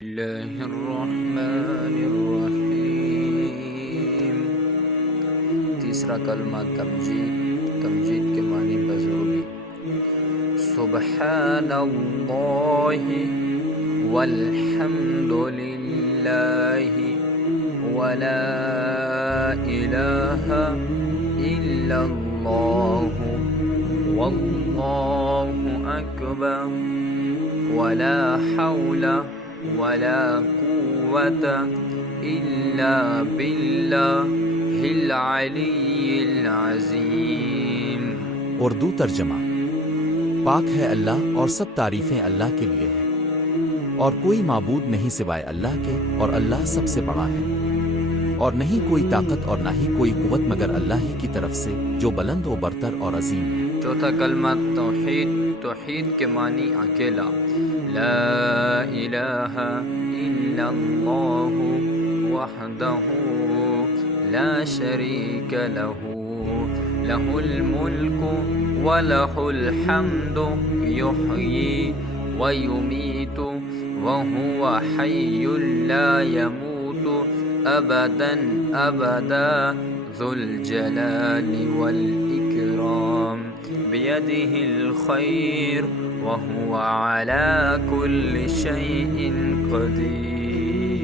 اللہ الرحمن الرحیم۔ تیسرا کلمہ تمجید کے معنی بزرگی۔ سبحان اللہ والحمد للہ ولا الہ الا اللہ واللہ اکبر ولا حول ولا قوة إلا بالله العلی العظیم۔ اردو ترجمہ۔ پاک ہے اللہ اور سب تعریفیں اللہ کے لیے ہیں، اور کوئی معبود نہیں سوائے اللہ کے، اور اللہ سب سے بڑا ہے، اور نہیں کوئی طاقت اور نہ ہی کوئی قوت مگر اللہ ہی کی طرف سے جو بلند و برتر اور عظیم ہے۔ چوتھا کلمہ توحید کے معنی اکیلا۔ لا الہ الا اللہ وحدہ لا شریک لہ لہ الملک ولہ الحمد یحیی ویمیت وہو حی لا یموت ابدا ابدا ذو الجلال والاکرام بیدہ الخیر وَهُوَ عَلَى كُلِّ شَيْءٍ قَدِيرٌ۔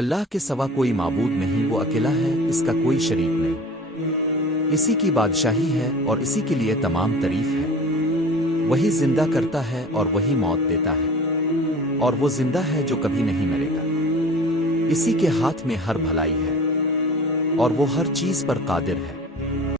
اللہ کے سوا کوئی معبود نہیں، وہ اکیلا ہے، اس کا کوئی شریک نہیں، اسی کی بادشاہی ہے اور اسی کے لیے تمام تعریف ہے۔ وہی زندہ کرتا ہے اور وہی موت دیتا ہے، اور وہ زندہ ہے جو کبھی نہیں مرے گا۔ اسی کے ہاتھ میں ہر بھلائی ہے، اور وہ ہر چیز پر قادر ہے۔